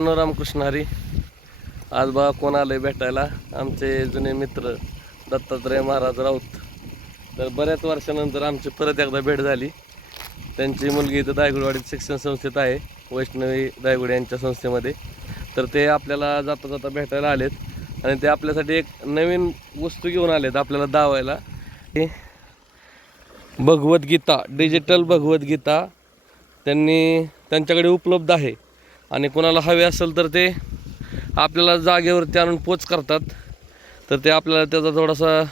रामकृष्ण हरी. आज बा कोण आलं भेटायला? आमचे जुने मित्र दत्तात्रय महाराज राऊत. तर बऱ्याच वर्षानंतर आमची परत एकदा भेट झाली. त्यांची मुलगी इथं दायगुडवाडीत शिक्षण संस्थेत आहे वैष्णवी दायगुडे यांच्या संस्थेमध्ये. तर ते आपल्याला जाता जाता भेटायला आलेत आणि ते आपल्यासाठी एक नवीन वस्तू घेऊन आलेत आपल्याला दावायला. भगवद्गीता डिजिटल भगवद्गीता त्यांनी त्यांच्याकडे उपलब्ध आहे. आणि कोणाला हवे असेल तर ते आपल्याला जागेवरती आणून पोच करतात. तर ते आपल्याला त्याचा थोडासा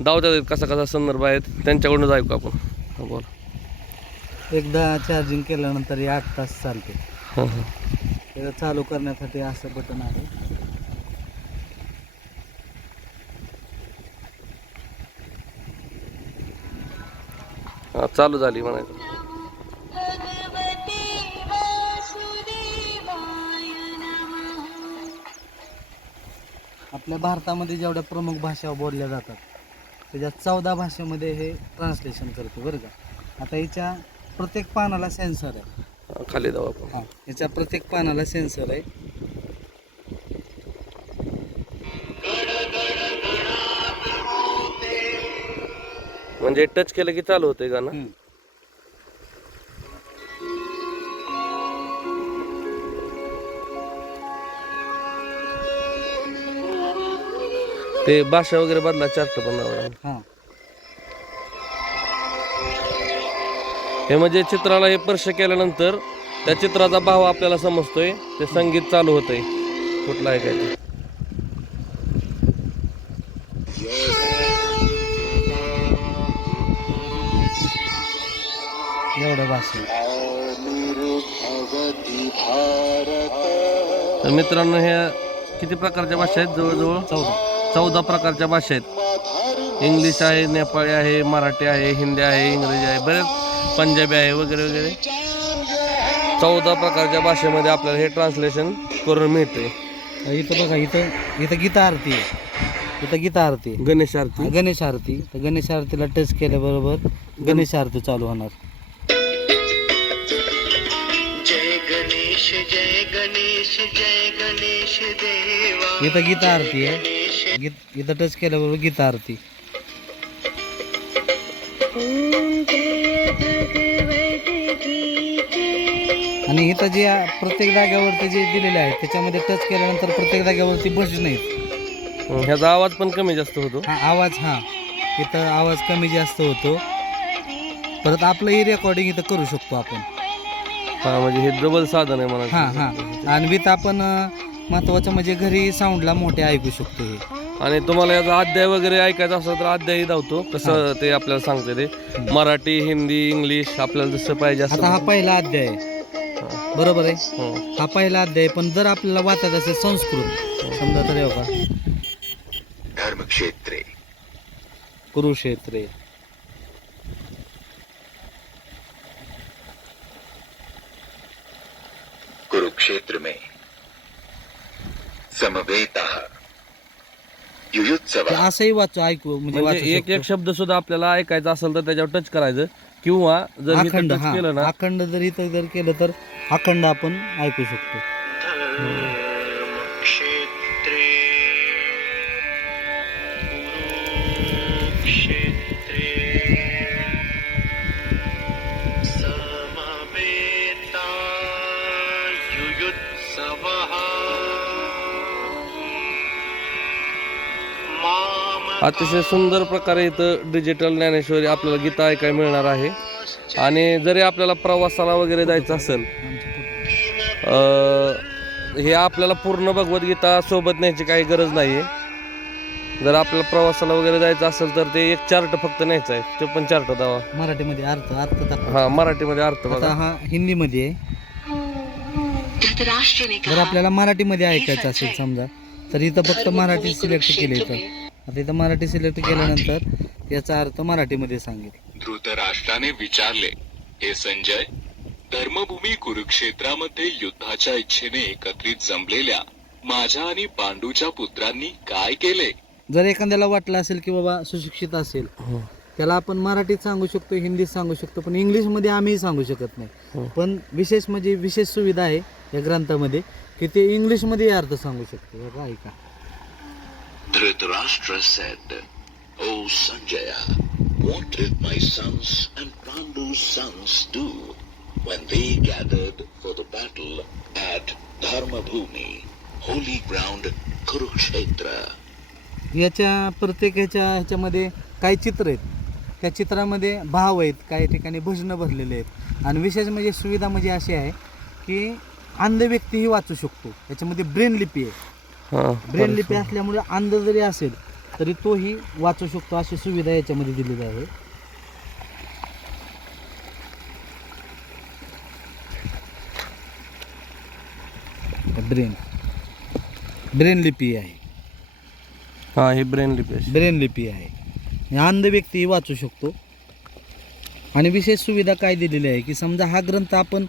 दावतात कसा कसा संदर्भ आहेत. त्यांच्याकडूनच ऐकू आपण. बोला. एकदा चार्जिंग केल्यानंतर आठ तास चालते. त्याला चालू करण्यासाठी असं बटन आहे. चालू झाली म्हणायचं. आपल्या भारतामध्ये जेवढ्या प्रमुख भाषा बोलल्या जातात त्याच्यात चौदा भाषेमध्ये हे ट्रान्सलेशन करतो बरं का. आता याच्या प्रत्येक पानाला सेन्सर आहे. खाली जाऊ आपण. हां याच्या प्रत्येक पानाला सेन्सर आहे. म्हणजे टच केलं की चालू होते गाणं? हम्म. ते भाषा वगैरे बदला चार्ट पण हां. हे म्हणजे चित्राला हे स्पर्श केल्यानंतर त्या चित्राचा भाव आपल्याला समजतोय. ते संगीत चालू होतंय. कुठलं आहे काय ते? भाषा. तर मित्रांनो ह्या किती प्रकारच्या भाषा आहेत? जवळजवळ चौदा. चौदा प्रकारच्या भाषा आहेत. इंग्लिश आहे नेपाळी आहे मराठी आहे हिंदी आहे इंग्रजी आहे बरेच पंजाबी आहे वगैरे वगैरे. चौदा प्रकारच्या भाषेमध्ये आपल्याला हे ट्रान्सलेशन करून मिळते. इथं बघा इथं इथं गीता आरती आहे. इथं गीता आरती. गणेश आरती. गणेश आरती. तर गणेश आरतीला टच केल्याबरोबर गणेश आरती चालू होणार. जय गणेश जय गणेश जय गणेश देवा. इथं गीता आरती आहे. गीत इथं टच केल्याबरोबर गीता आरती. आणि इथं जे प्रत्येक जागेवरती जे दिलेले आहेत त्याच्यामध्ये टच केल्यानंतर प्रत्येक जागेवरती बस नाहीत. हं, ह्याचा आवाज पण कमी जास्त होतो. हा आवाज हा. इथं आवाज कमी जास्त होतो. परत आपलंही रेकॉर्डिंग इथं करू शकतो आपण. हा म्हणजे हे डबल साधन आहे हां म्हणा हां. आणि विथ आपण महत्वाचं म्हणजे घरी साऊंडला मोठे ऐकू शकतो हे. आणि तुम्हाला याचा अध्याय वगैरे ऐकायचा असला तर अध्यायही धावतो. कसं ते आपल्याला सांगते ते. मराठी हिंदी इंग्लिश आपल्याला जसं पाहिजे असं. आता हा पहिला अध्याय आहे. बरोबर आहे? हं. हा पहिला अध्याय आहे, पण जर आपल्याला वाचायचं असेल संस्कृत समजा तर हे बघा. धर्मक्षेत्रे. कुरुक्षेत्रे. कुरुक्षेत्र में समवेता। युयुत्सव। ते असंही वाचू ऐकू म्हणजे म्हणजे एक एक. शब्द सुद्धा आपल्याला ऐकायचा असेल तर त्याच्यावर टच करायचं. किंवा जर मी अखंड टच हा. केलं ना अखंड जर इथं जर केलं तर अखंड आपण ऐकू शकतो. क्षेत्रे कुरुक्षेत्रे। समवेता युयुत्सवः। अतिशय सुंदर प्रकारे इथं डिजिटल ज्ञानेश्वरी आपल्याला गीता ऐकायला मिळणार आहे. आणि जरी आपल्याला प्रवासाला वगैरे जायचं असेल अं, हे आपल्याला पूर्ण भगवद्गीता सोबत न्यायची काही गरज नाही आहे जर आपल्याला प्रवासाला वगैरे जायचं असेल तर ते एक चार्ट फक्त न्यायचा आहे. ते पण चार्ट दावा. मराठीमध्ये अर्थ अर्थ हा मराठीमध्ये अर्थ आता बघा हा हिंदीमध्ये जर आपल्याला मराठीमध्ये ऐकायचं असेल समजा तर इथं फक्त मराठी सिलेक्ट केलं इथं. आता इथं मराठी सिलेक्ट केल्यानंतर याचा अर्थ मराठीमध्ये सांगेल धृतराष्ट्राने विचारले हे संजय धर्मभूमी कुरुक्षेत्रामध्ये युद्धाच्या इच्छेने एकत्रित जमलेल्या माझ्या आणि पांडूच्या पुत्रांनी काय केले? जर एखाद्याला वाटलं असेल की बाबा सुशिक्षित असेल हो. त्याला आपण मराठीत सांगू शकतो हिंदीत सांगू शकतो पण इंग्लिशमध्ये आम्हीही सांगू शकत नाही. हो. पण विशेष म्हणजे विशेष सुविधा आहे या ग्रंथामध्ये की ते इंग्लिशमध्ये अर्थ सांगू शकतो. ऐका Dhritarashtra said, O Sanjaya, what did my sons and Pandu's sons do when they gathered for the battle at Dharmabhumi, holy ground Kurukshetra? याच्या प्रत्येक ह्याच्या ह्याच्यामध्ये काही चित्र आहेत त्या चित्रामध्ये भाव आहेत काही ठिकाणी भजनं भरलेले आहेत आणि विशेष म्हणजे सुविधा म्हणजे अशी आहे की अंध व्यक्तीही वाचू शकतो याच्यामध्ये ब्रेन लिपी आहे ब्रेन लिपी असल्यामुळे अंध जरी असेल तरी तोही वाचू शकतो अशी सुविधा याच्यामध्ये दिलेली आहे. ब्रेन. ब्रेन लिपी आहे. हां ही ब्रेन लिपी अशी. ब्रेन लिपी आहे. अंध व्यक्तीही वाचू शकतो. आणि विशेष सुविधा काय दिलेली आहे की समजा हा ग्रंथ आपण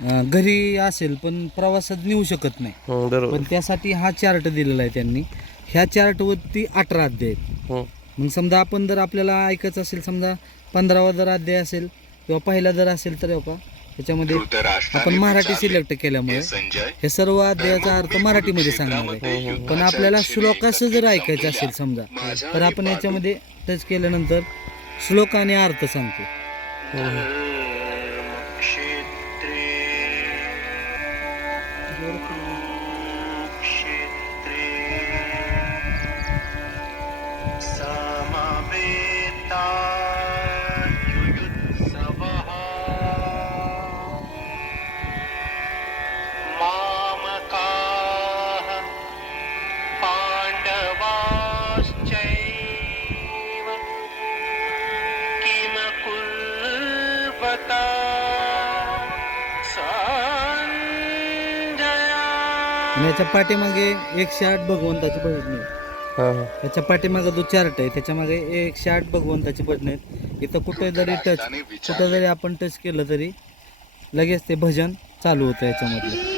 अं, घरी असेल पण प्रवासात नेऊ शकत नाही. हं, बरोबर. पण त्यासाठी हा चार्ट दिलेला आहे त्यांनी. ह्या चार्टवरती अठरा अध्याय आहेत. हं. मग समजा आपण जर आपल्याला ऐकायचं असेल समजा पंधरावा जर अध्याय असेल किंवा पहिला जर असेल तर हो का त्याच्यामध्ये आपण मराठी सिलेक्ट केल्यामुळे हे सर्व अध्यायाचा अर्थ मराठीमध्ये सांगणार आहे. पण आपल्याला श्लोकासं जर ऐकायचं असेल समजा तर आपण याच्यामध्ये टच केल्यानंतर श्लोक आणि अर्थ सांगतो. आणि याच्या पाठीमागे एकशे आठ भगवंताची भजन आहे. त्याच्या पाठीमागे जो चार्ट आहे त्याच्यामागे एकशे आठ भगवंताची भजन आहेत. इथं कुठे जरी टच कुठं जरी आपण टच केलं तरी लगेच ते भजन चालू होतं याच्यामधलं.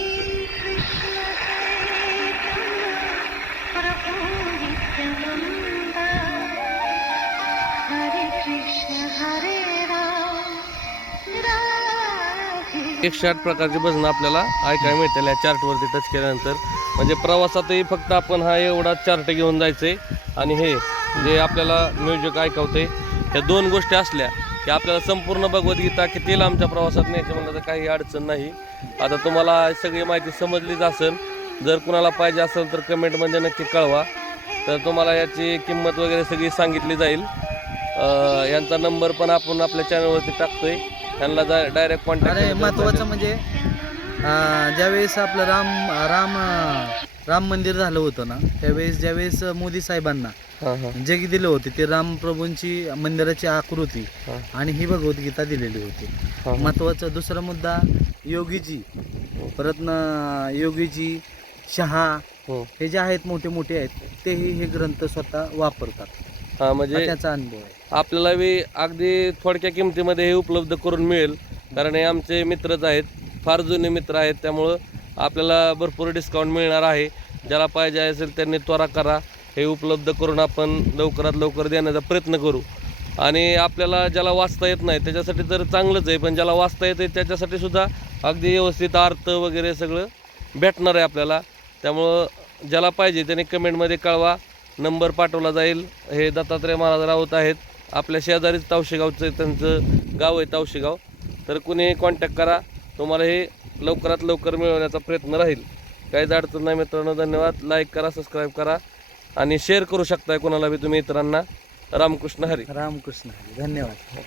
एकशे आठ प्रकारची भजनं आपल्याला ऐकायला मिळतील. या चार्टवरती टच केल्यानंतर म्हणजे प्रवासातही फक्त आपण हा एवढा चार्ट घेऊन जायचे आणि हे जे आपल्याला म्युझिक ऐकवते ह्या दोन गोष्टी असल्या की आपल्याला संपूर्ण भगवद्गीता किती लांबच्या प्रवासात न्यायचं म्हणलं तर काही अडचण नाही. आता तुम्हाला सगळी माहिती समजलीच असेल. जर कुणाला पाहिजे असेल तर कमेंटमध्ये नक्की कळवा. तर तुम्हाला याची किंमत वगैरे सगळी सांगितली जाईल. यांचा नंबर पण आपण आपल्या चॅनलवरती टाकतोय. त्यांना डायरेक्ट कॉन्टॅक्ट अरे महत्वाचं म्हणजे अं, ज्यावेळेस आपलं राम राम राम मंदिर झालं होतं ना त्यावेळेस ज्यावेळेस मोदी साहेबांना हां हां. जग दिलं होते ते राम प्रभूंची मंदिराची आकृती हां. आणि ही भगवद्गीता दिलेली होती. महत्त्वाचा दुसरा मुद्दा योगीजी. परत ना योगीजी शहा हो. हे जे आहेत मोठे मोठे आहेत तेही हे ग्रंथ स्वतः वापरतात. हा हा म्हणजे त्याचा अनुभव आहे. आपल्याला बी अगदी थोडक्या किमतीमध्ये हे उपलब्ध करून मिळेल. कारण हे आमचे मित्रच आहेत. फार जुने मित्र आहेत. त्यामुळं आपल्याला भरपूर डिस्काउंट मिळणार आहे. ज्याला पाहिजे असेल त्यांनी त्वरा करा. हे उपलब्ध करून आपण लवकरात लवकर देण्याचा प्रयत्न करू. आणि आपल्याला ज्याला वाचता येत नाही त्याच्यासाठी तर चांगलंच आहे. पण ज्याला वाचता येते त्याच्यासाठी सुद्धा अगदी व्यवस्थित अर्थ वगैरे सगळं भेटणार आहे आपल्याला. त्यामुळं ज्याला पाहिजे त्याने कमेंटमध्ये कळवा. नंबर पाठवला जाईल. हे दत्तात्रय महाराज राऊत आहेत. आपल्या शेजारीच तावशेगावचं त्यांचं गाव आहे तावशेगाव. तर कुणी कॉन्टॅक्ट करा. तुम्हाला हे लवकरात लवकर मिळवण्याचा प्रयत्न राहील. काहीच अडचण नाही मित्रांनो. धन्यवाद. लाईक करा सबस्क्राईब करा. आणि शेअर करू शकताय कोणाला बी तुम्ही इतरांना. रामकृष्ण हरी. रामकृष्ण हरी. धन्यवाद.